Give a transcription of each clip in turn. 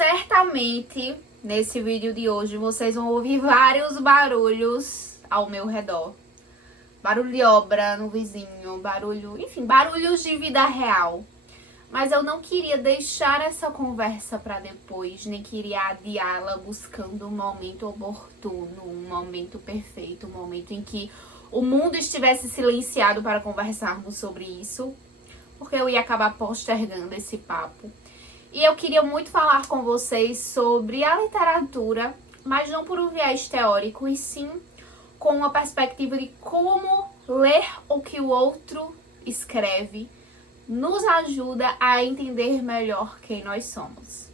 Certamente, nesse vídeo de hoje, vocês vão ouvir vários barulhos ao meu redor. Barulho de obra no vizinho, barulho, enfim, barulhos de vida real. Mas eu não queria deixar essa conversa para depois, nem queria adiá-la buscando um momento oportuno, um momento perfeito, um momento em que o mundo estivesse silenciado para conversarmos sobre isso, porque eu ia acabar postergando esse papo. E eu queria muito falar com vocês sobre a literatura, mas não por um viés teórico, e sim com uma perspectiva de como ler o que o outro escreve nos ajuda a entender melhor quem nós somos.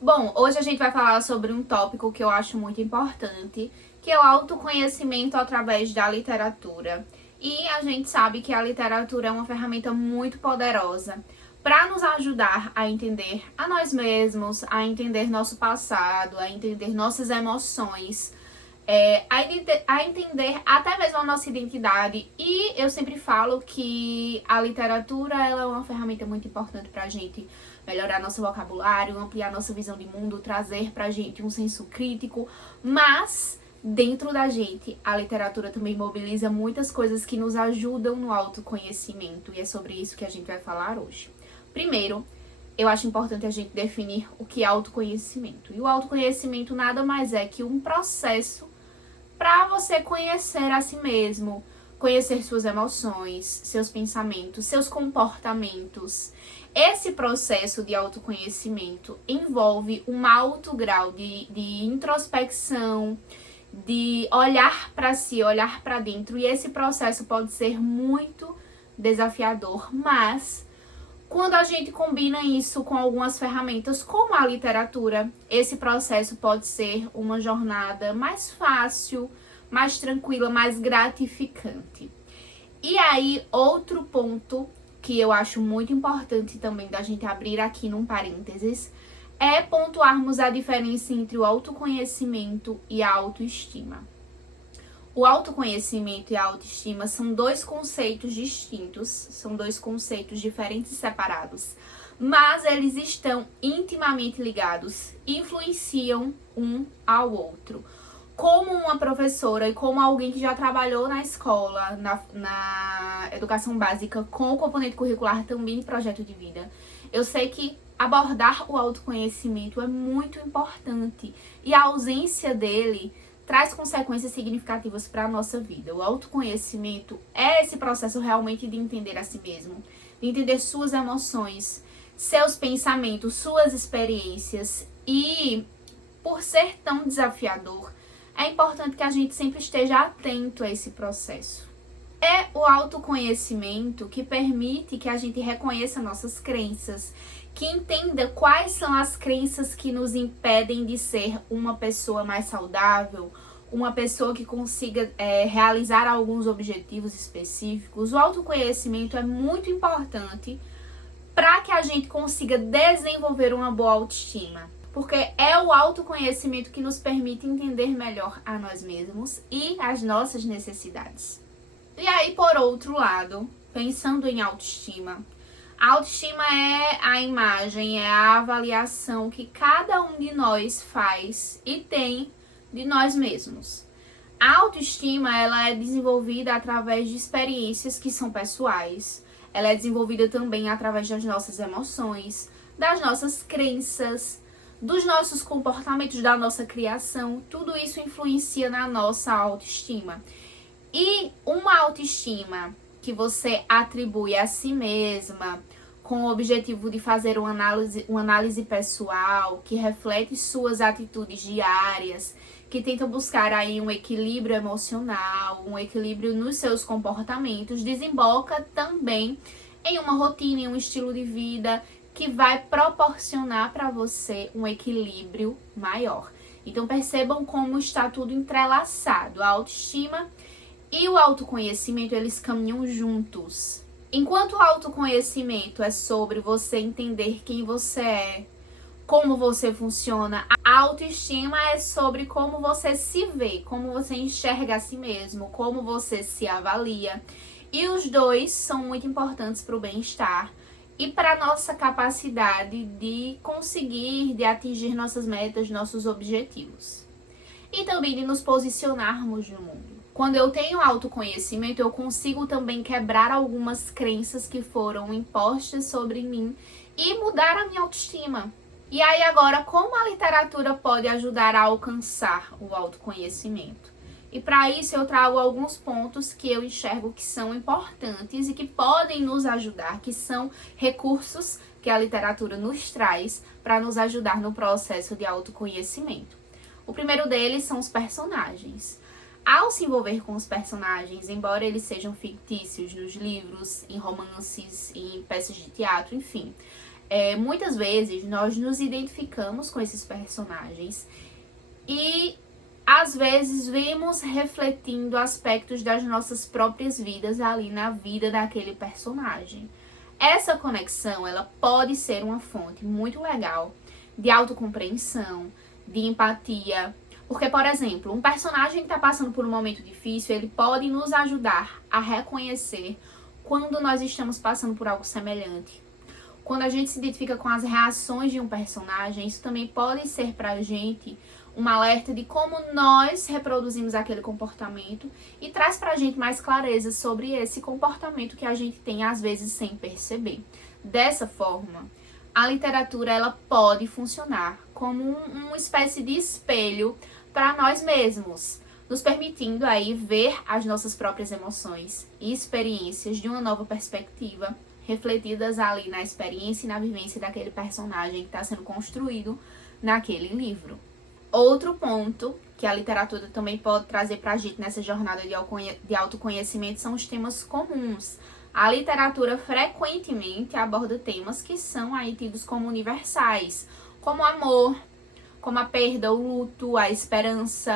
Bom, hoje a gente vai falar sobre um tópico que eu acho muito importante, que é o autoconhecimento através da literatura. E a gente sabe que a literatura é uma ferramenta muito poderosa para nos ajudar a entender a nós mesmos, a entender nosso passado, a entender nossas emoções, a entender até mesmo a nossa identidade. E eu sempre falo que a literatura ela é uma ferramenta muito importante para a gente melhorar nosso vocabulário, ampliar nossa visão de mundo, trazer para a gente um senso crítico, mas dentro da gente, a literatura também mobiliza muitas coisas que nos ajudam no autoconhecimento, e é sobre isso que a gente vai falar hoje. Primeiro, eu acho importante a gente definir o que é autoconhecimento. E o autoconhecimento nada mais é que um processo para você conhecer a si mesmo, conhecer suas emoções, seus pensamentos, seus comportamentos. Esse processo de autoconhecimento envolve um alto grau de introspecção, de olhar para si, olhar para dentro, e esse processo pode ser muito desafiador, mas quando a gente combina isso com algumas ferramentas como a literatura, esse processo pode ser uma jornada mais fácil, mais tranquila, mais gratificante. E aí, outro ponto que eu acho muito importante também da gente abrir aqui num parênteses é pontuarmos a diferença entre o autoconhecimento e a autoestima. O autoconhecimento e a autoestima são dois conceitos distintos, são dois conceitos diferentes e separados, mas eles estão intimamente ligados, influenciam um ao outro. Como uma professora e como alguém que já trabalhou na escola, na educação básica, com o componente curricular também de projeto de vida, eu sei que abordar o autoconhecimento é muito importante e a ausência dele traz consequências significativas para a nossa vida. O autoconhecimento é esse processo realmente de entender a si mesmo, de entender suas emoções, seus pensamentos, suas experiências, e por ser tão desafiador, é importante que a gente sempre esteja atento a esse processo. É o autoconhecimento que permite que a gente reconheça nossas crenças, que entenda quais são as crenças que nos impedem de ser uma pessoa mais saudável, uma pessoa que consiga realizar alguns objetivos específicos. O autoconhecimento é muito importante para que a gente consiga desenvolver uma boa autoestima, porque é o autoconhecimento que nos permite entender melhor a nós mesmos e as nossas necessidades. E aí, por outro lado, pensando em autoestima, a autoestima é a imagem, é a avaliação que cada um de nós faz e tem de nós mesmos. A autoestima, ela é desenvolvida através de experiências que são pessoais. Ela é desenvolvida também através das nossas emoções, das nossas crenças, dos nossos comportamentos, da nossa criação. Tudo isso influencia na nossa autoestima. E uma autoestima que você atribui a si mesma, com o objetivo de fazer uma análise pessoal, que reflete suas atitudes diárias, que tenta buscar aí um equilíbrio emocional, um equilíbrio nos seus comportamentos, desemboca também em uma rotina, em um estilo de vida que vai proporcionar para você um equilíbrio maior. Então percebam como está tudo entrelaçado, a autoestima e o autoconhecimento, eles caminham juntos. Enquanto o autoconhecimento é sobre você entender quem você é, como você funciona, a autoestima é sobre como você se vê, como você enxerga a si mesmo, como você se avalia. E os dois são muito importantes para o bem-estar e para a nossa capacidade de conseguir, de atingir nossas metas, nossos objetivos. E também de nos posicionarmos no mundo. Quando eu tenho autoconhecimento, eu consigo também quebrar algumas crenças que foram impostas sobre mim e mudar a minha autoestima. E aí agora, como a literatura pode ajudar a alcançar o autoconhecimento? E para isso eu trago alguns pontos que eu enxergo que são importantes e que podem nos ajudar, que são recursos que a literatura nos traz para nos ajudar no processo de autoconhecimento. O primeiro deles são os personagens. Ao se envolver com os personagens, embora eles sejam fictícios nos livros, em romances, em peças de teatro, enfim, muitas vezes nós nos identificamos com esses personagens e às vezes vemos refletindo aspectos das nossas próprias vidas ali na vida daquele personagem. Essa conexão, ela pode ser uma fonte muito legal de autocompreensão, de empatia. Porque, por exemplo, um personagem que está passando por um momento difícil, ele pode nos ajudar a reconhecer quando nós estamos passando por algo semelhante. Quando a gente se identifica com as reações de um personagem, isso também pode ser pra gente um alerta de como nós reproduzimos aquele comportamento e traz pra gente mais clareza sobre esse comportamento que a gente tem, às vezes, sem perceber. Dessa forma, a literatura ela pode funcionar como uma espécie de espelho para nós mesmos, nos permitindo aí ver as nossas próprias emoções e experiências de uma nova perspectiva, refletidas ali na experiência e na vivência daquele personagem que está sendo construído naquele livro. Outro ponto que a literatura também pode trazer para a gente nessa jornada de autoconhecimento são os temas comuns. A literatura frequentemente aborda temas que são aí tidos como universais, como o amor, como a perda, o luto, a esperança,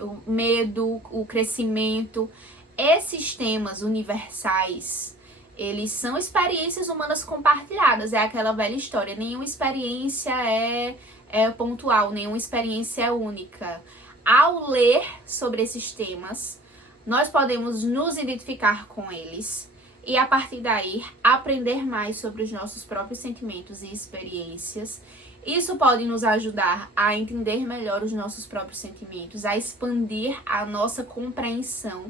o medo, o crescimento. Esses temas universais, eles são experiências humanas compartilhadas. É aquela velha história, nenhuma experiência é pontual, nenhuma experiência é única. Ao ler sobre esses temas, nós podemos nos identificar com eles e, a partir daí, aprender mais sobre os nossos próprios sentimentos e experiências. Isso pode nos ajudar a entender melhor os nossos próprios sentimentos, a expandir a nossa compreensão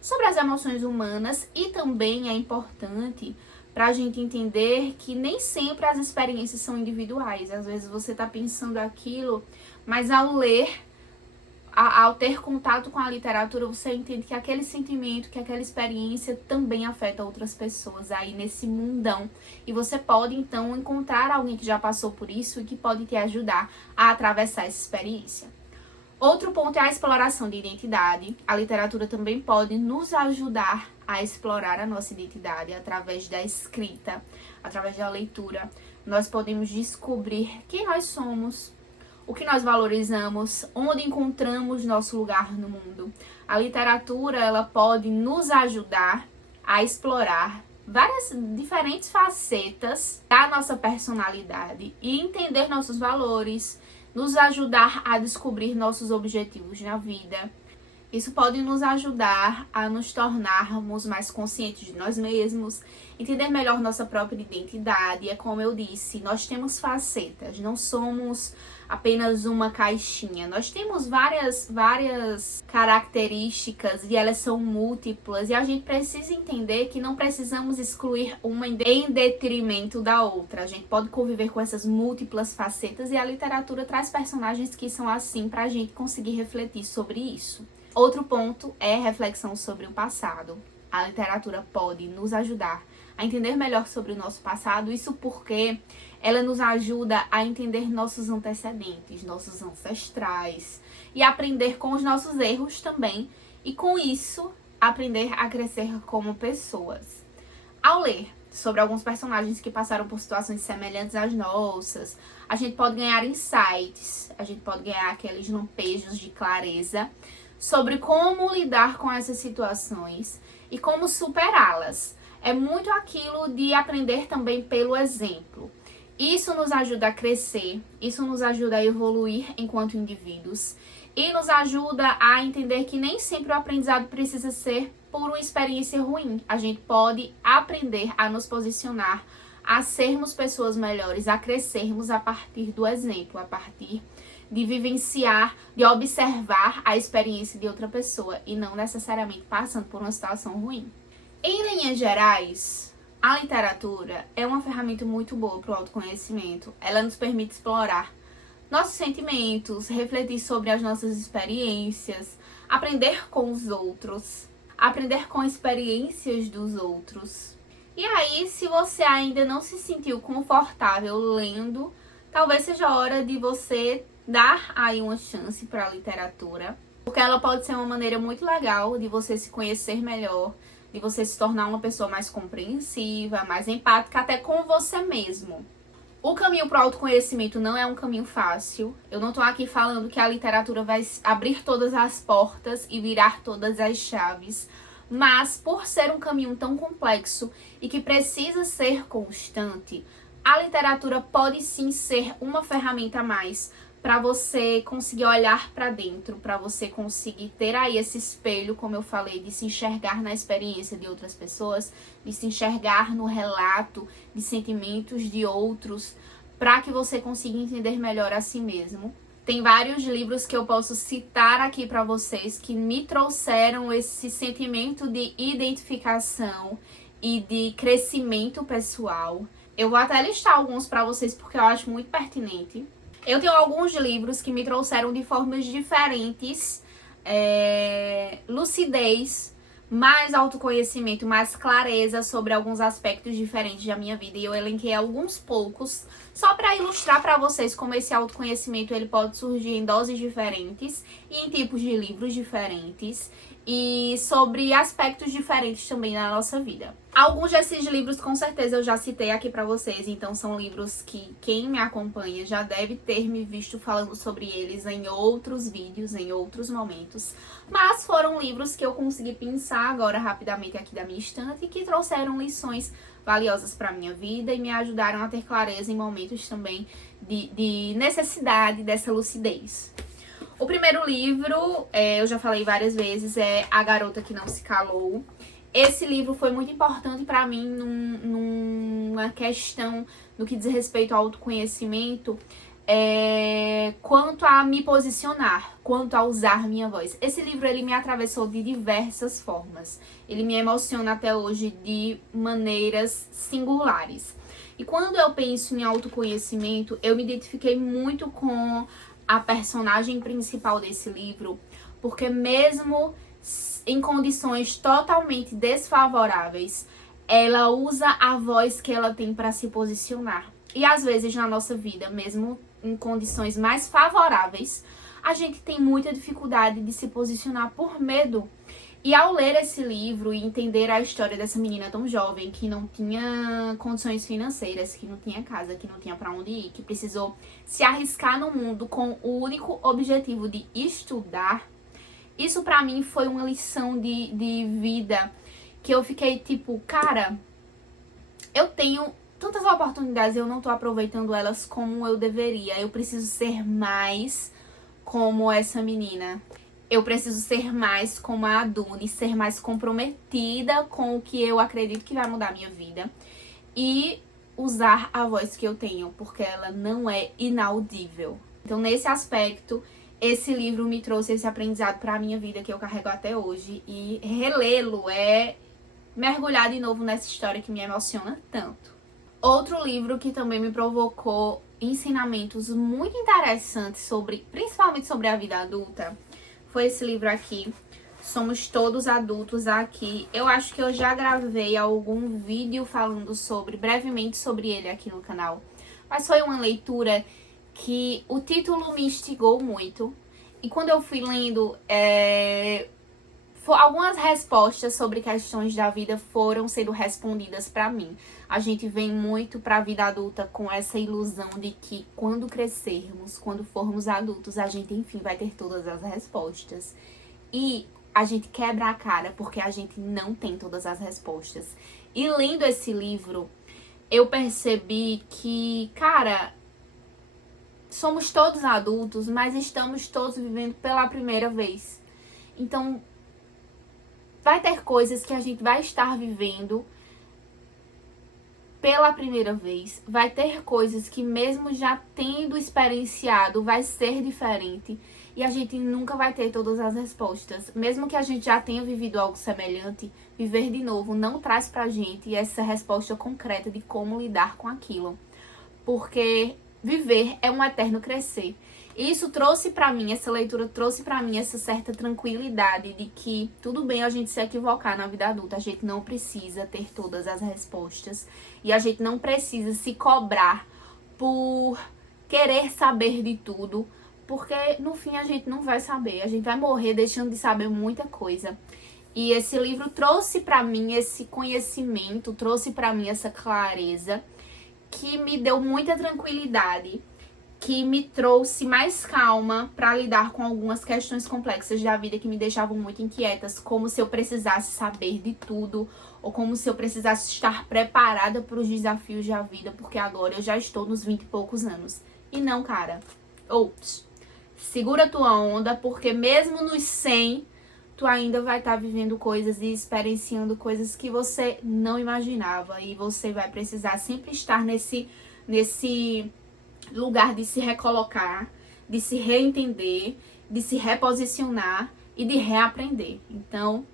sobre as emoções humanas e também é importante para a gente entender que nem sempre as experiências são individuais. Às vezes você está pensando aquilo, mas ao ler, ao ter contato com a literatura, você entende que aquele sentimento, que aquela experiência também afeta outras pessoas aí nesse mundão. E você pode, então, encontrar alguém que já passou por isso e que pode te ajudar a atravessar essa experiência. Outro ponto é a exploração de identidade. A literatura também pode nos ajudar a explorar a nossa identidade através da escrita, através da leitura. Nós podemos descobrir quem nós somos, o que nós valorizamos, onde encontramos nosso lugar no mundo. A literatura, ela pode nos ajudar a explorar várias diferentes facetas da nossa personalidade e entender nossos valores, nos ajudar a descobrir nossos objetivos na vida. Isso pode nos ajudar a nos tornarmos mais conscientes de nós mesmos, entender melhor nossa própria identidade. É como eu disse, nós temos facetas, não somos apenas uma caixinha. Nós temos várias características e elas são múltiplas e a gente precisa entender que não precisamos excluir uma em detrimento da outra. A gente pode conviver com essas múltiplas facetas e a literatura traz personagens que são assim para a gente conseguir refletir sobre isso. Outro ponto é reflexão sobre o passado. A literatura pode nos ajudar a entender melhor sobre o nosso passado, isso porque ela nos ajuda a entender nossos antecedentes, nossos ancestrais e aprender com os nossos erros também e com isso aprender a crescer como pessoas. Ao ler sobre alguns personagens que passaram por situações semelhantes às nossas, a gente pode ganhar insights, a gente pode ganhar aqueles lampejos de clareza sobre como lidar com essas situações e como superá-las. É muito aquilo de aprender também pelo exemplo. Isso nos ajuda a crescer, isso nos ajuda a evoluir enquanto indivíduos e nos ajuda a entender que nem sempre o aprendizado precisa ser por uma experiência ruim. A gente pode aprender a nos posicionar, a sermos pessoas melhores, a crescermos a partir do exemplo, a partir de vivenciar, de observar a experiência de outra pessoa e não necessariamente passando por uma situação ruim. Em linhas gerais, a literatura é uma ferramenta muito boa para o autoconhecimento. Ela nos permite explorar nossos sentimentos, refletir sobre as nossas experiências, aprender com os outros, aprender com experiências dos outros. E aí, se você ainda não se sentiu confortável lendo, talvez seja a hora de você dar aí uma chance para a literatura, porque ela pode ser uma maneira muito legal de você se conhecer melhor, de você se tornar uma pessoa mais compreensiva, mais empática, até com você mesmo. O caminho para o autoconhecimento não é um caminho fácil. Eu não tô aqui falando que a literatura vai abrir todas as portas e virar todas as chaves, mas por ser um caminho tão complexo e que precisa ser constante, a literatura pode sim ser uma ferramenta a mais para você conseguir olhar para dentro, para você conseguir ter aí esse espelho, como eu falei, de se enxergar na experiência de outras pessoas, de se enxergar no relato de sentimentos de outros, para que você consiga entender melhor a si mesmo. Tem vários livros que eu posso citar aqui para vocês que me trouxeram esse sentimento de identificação e de crescimento pessoal. Eu vou até listar alguns para vocês porque eu acho muito pertinente. Eu tenho alguns livros que me trouxeram de formas diferentes, lucidez, mais autoconhecimento, mais clareza sobre alguns aspectos diferentes da minha vida. E eu elenquei alguns poucos, só para ilustrar para vocês como esse autoconhecimento ele pode surgir em doses diferentes e em tipos de livros diferentes. E sobre aspectos diferentes também na nossa vida. Alguns desses livros, com certeza, eu já citei aqui pra vocês. Então, são livros que quem me acompanha já deve ter me visto falando sobre eles em outros vídeos, em outros momentos. Mas foram livros que eu consegui pensar agora rapidamente aqui da minha estante e que trouxeram lições valiosas pra minha vida e me ajudaram a ter clareza em momentos também de necessidade dessa lucidez. O primeiro livro, eu já falei várias vezes, é A Garota que Não Se Calou. Esse livro foi muito importante para mim numa questão no que diz respeito ao autoconhecimento, quanto a me posicionar, quanto a usar minha voz. Esse livro ele me atravessou de diversas formas. Ele me emociona até hoje de maneiras singulares. E quando eu penso em autoconhecimento, eu me identifiquei muito com a personagem principal desse livro, porque mesmo em condições totalmente desfavoráveis, ela usa a voz que ela tem para se posicionar. E às vezes na nossa vida, mesmo em condições mais favoráveis, a gente tem muita dificuldade de se posicionar por medo. E ao ler esse livro e entender a história dessa menina tão jovem, que não tinha condições financeiras, que não tinha casa, que não tinha pra onde ir, que precisou se arriscar no mundo com o único objetivo de estudar, isso pra mim foi uma lição de vida que eu fiquei tipo, cara, eu tenho tantas oportunidades e eu não tô aproveitando elas como eu deveria. Eu preciso ser mais como essa menina. Eu preciso ser mais como a Adune, ser mais comprometida com o que eu acredito que vai mudar a minha vida. E usar a voz que eu tenho, porque ela não é inaudível. Então, nesse aspecto, esse livro me trouxe esse aprendizado para a minha vida que eu carrego até hoje. E relê-lo é mergulhar de novo nessa história que me emociona tanto. Outro livro que também me provocou ensinamentos muito interessantes principalmente sobre a vida adulta, foi esse livro aqui, Somos Todos Adultos Aqui. Eu acho que eu já gravei algum vídeo falando brevemente sobre ele aqui no canal. Mas foi uma leitura que o título me instigou muito. E quando eu fui lendo, algumas respostas sobre questões da vida foram sendo respondidas pra mim. A gente vem muito pra vida adulta com essa ilusão de que quando crescermos, quando formos adultos, a gente, enfim, vai ter todas as respostas. E a gente quebra a cara porque a gente não tem todas as respostas. E lendo esse livro, eu percebi que, cara, somos todos adultos, mas estamos todos vivendo pela primeira vez. Então, vai ter coisas que a gente vai estar vivendo pela primeira vez. Vai ter coisas que mesmo já tendo experienciado, vai ser diferente. E a gente nunca vai ter todas as respostas. Mesmo que a gente já tenha vivido algo semelhante, viver de novo não traz pra gente essa resposta concreta de como lidar com aquilo. Porque viver é um eterno crescer. E isso trouxe pra mim, essa leitura trouxe pra mim essa certa tranquilidade de que tudo bem a gente se equivocar na vida adulta, a gente não precisa ter todas as respostas e a gente não precisa se cobrar por querer saber de tudo, porque no fim a gente não vai saber, a gente vai morrer deixando de saber muita coisa. E esse livro trouxe pra mim esse conhecimento, trouxe pra mim essa clareza que me deu muita tranquilidade, que me trouxe mais calma para lidar com algumas questões complexas da vida que me deixavam muito inquietas, como se eu precisasse saber de tudo, ou como se eu precisasse estar preparada para os desafios da vida, porque agora eu já estou nos 20 e poucos anos. E não, cara. Segura tua onda, porque mesmo nos 100, tu ainda vai estar vivendo coisas e experienciando coisas que você não imaginava. E você vai precisar sempre estar nesse lugar de se recolocar, de se reentender, de se reposicionar e de reaprender. Então,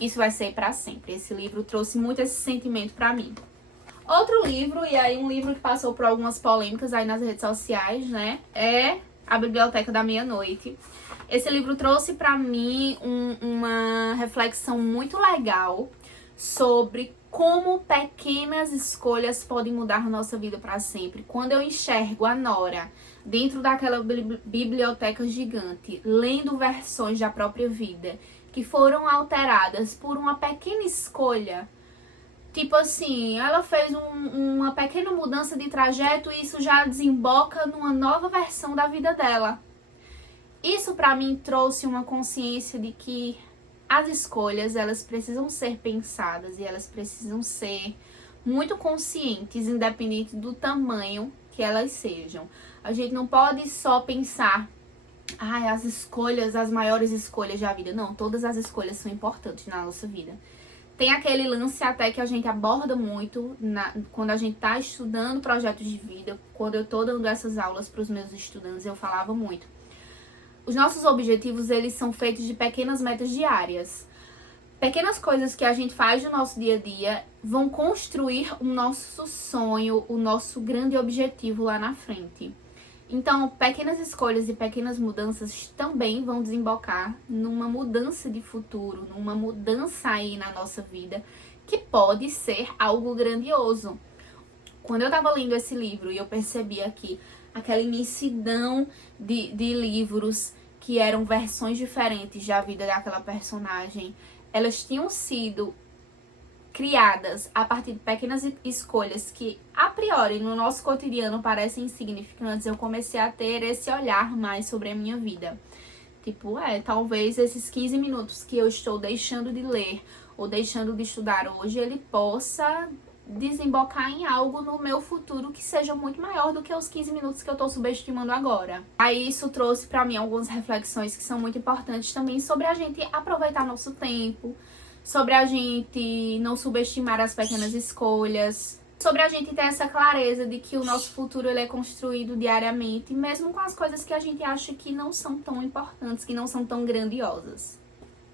isso vai ser para sempre. Esse livro trouxe muito esse sentimento para mim. Outro livro, e aí um livro que passou por algumas polêmicas aí nas redes sociais, né? É A Biblioteca da Meia-Noite. Esse livro trouxe para mim uma reflexão muito legal sobre como pequenas escolhas podem mudar nossa vida para sempre. Quando eu enxergo a Nora dentro daquela biblioteca gigante, lendo versões da própria vida que foram alteradas por uma pequena escolha, tipo assim, ela fez uma pequena mudança de trajeto e isso já desemboca numa nova versão da vida dela. Isso para mim trouxe uma consciência de que as escolhas, elas precisam ser pensadas e elas precisam ser muito conscientes, independente do tamanho que elas sejam. A gente não pode só pensar, as escolhas, as maiores escolhas da vida. Não, todas as escolhas são importantes na nossa vida. Tem aquele lance até que a gente aborda muito quando a gente tá estudando projetos de vida. Quando eu tô dando essas aulas para os meus estudantes, eu falava muito. Os nossos objetivos, eles são feitos de pequenas metas diárias. Pequenas coisas que a gente faz no nosso dia a dia vão construir o nosso sonho, o nosso grande objetivo lá na frente. Então, pequenas escolhas e pequenas mudanças também vão desembocar numa mudança de futuro, numa mudança aí na nossa vida, que pode ser algo grandioso. Quando eu tava lendo esse livro e eu percebi aqui aquela imensidão de livros que eram versões diferentes da vida daquela personagem, elas tinham sido criadas a partir de pequenas escolhas que, a priori, no nosso cotidiano parecem insignificantes. Eu comecei a ter esse olhar mais sobre a minha vida. Tipo, talvez esses 15 minutos que eu estou deixando de ler ou deixando de estudar hoje, ele possa desembocar em algo no meu futuro que seja muito maior do que os 15 minutos que eu tô subestimando agora. Aí isso trouxe pra mim algumas reflexões que são muito importantes também sobre a gente aproveitar nosso tempo, sobre a gente não subestimar as pequenas escolhas, sobre a gente ter essa clareza de que o nosso futuro ele é construído diariamente, mesmo com as coisas que a gente acha que não são tão importantes, que não são tão grandiosas.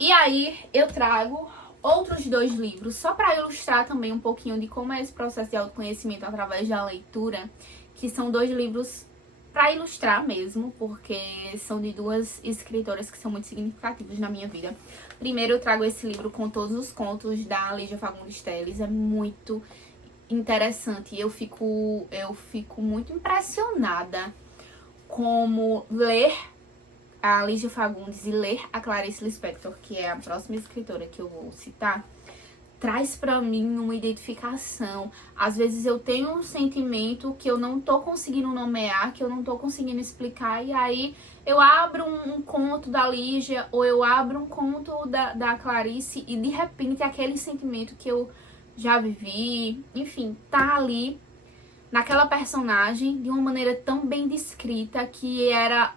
E aí eu trago outros 2 livros, só para ilustrar também um pouquinho de como é esse processo de autoconhecimento através da leitura, que são 2 livros para ilustrar mesmo, porque são de 2 escritoras que são muito significativas na minha vida. Primeiro eu trago esse livro com todos os contos da Lígia Fagundes Telles, é muito interessante e eu fico muito impressionada como ler a Lígia Fagundes e ler a Clarice Lispector, que é a próxima escritora que eu vou citar, traz pra mim uma identificação. Às vezes eu tenho um sentimento que eu não tô conseguindo nomear, que eu não tô conseguindo explicar, e aí eu abro um conto da Lígia, ou eu abro um conto da Clarice, e de repente aquele sentimento que eu já vivi, enfim, tá ali naquela personagem de uma maneira tão bem descrita que era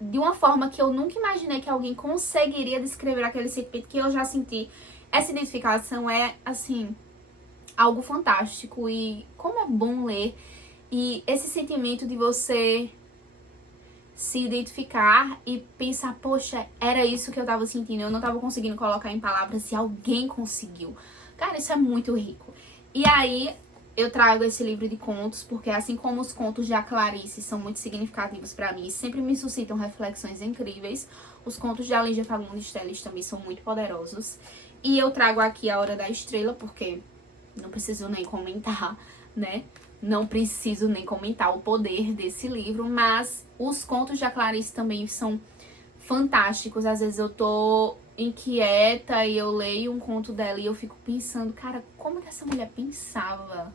de uma forma que eu nunca imaginei que alguém conseguiria descrever aquele sentimento que eu já senti. Essa identificação é, assim, algo fantástico. E como é bom ler. E esse sentimento de você se identificar e pensar, poxa, era isso que eu tava sentindo. Eu não tava conseguindo colocar em palavras, e alguém conseguiu. Cara, isso é muito rico. E aí, eu trago esse livro de contos, porque assim como os contos de Clarice são muito significativos pra mim, sempre me suscitam reflexões incríveis, os contos de Lígia Fagundes Telles também são muito poderosos. E eu trago aqui A Hora da Estrela, porque não preciso nem comentar, né? Não preciso nem comentar o poder desse livro, mas os contos de Clarice também são fantásticos. Às vezes eu tô inquieta e eu leio um conto dela e eu fico pensando, cara, como que essa mulher pensava?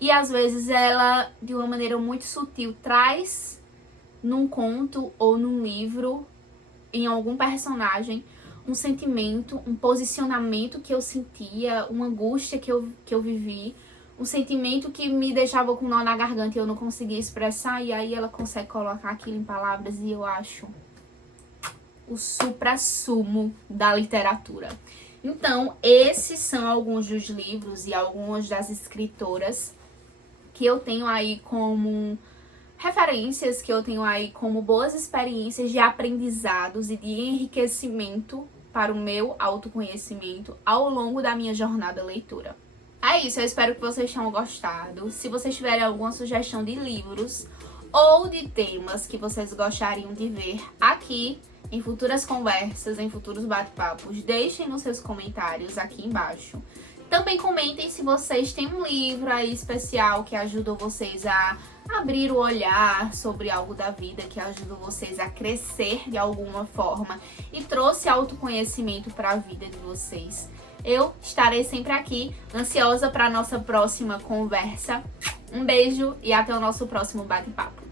E às vezes ela, de uma maneira muito sutil, traz num conto ou num livro, em algum personagem, um sentimento, um posicionamento que eu sentia, uma angústia que eu vivi, um sentimento que me deixava com nó na garganta e eu não conseguia expressar, e aí ela consegue colocar aquilo em palavras e eu acho o suprassumo da literatura. Então, esses são alguns dos livros e algumas das escritoras que eu tenho aí como referências, que eu tenho aí como boas experiências de aprendizados e de enriquecimento para o meu autoconhecimento ao longo da minha jornada leitura. É isso, eu espero que vocês tenham gostado. Se vocês tiverem alguma sugestão de livros ou de temas que vocês gostariam de ver aqui em futuras conversas, em futuros bate-papos, deixem nos seus comentários aqui embaixo. Também comentem se vocês têm um livro aí especial que ajudou vocês a abrir o olhar sobre algo da vida, que ajudou vocês a crescer de alguma forma e trouxe autoconhecimento para a vida de vocês. Eu estarei sempre aqui, ansiosa para a nossa próxima conversa. Um beijo e até o nosso próximo bate-papo.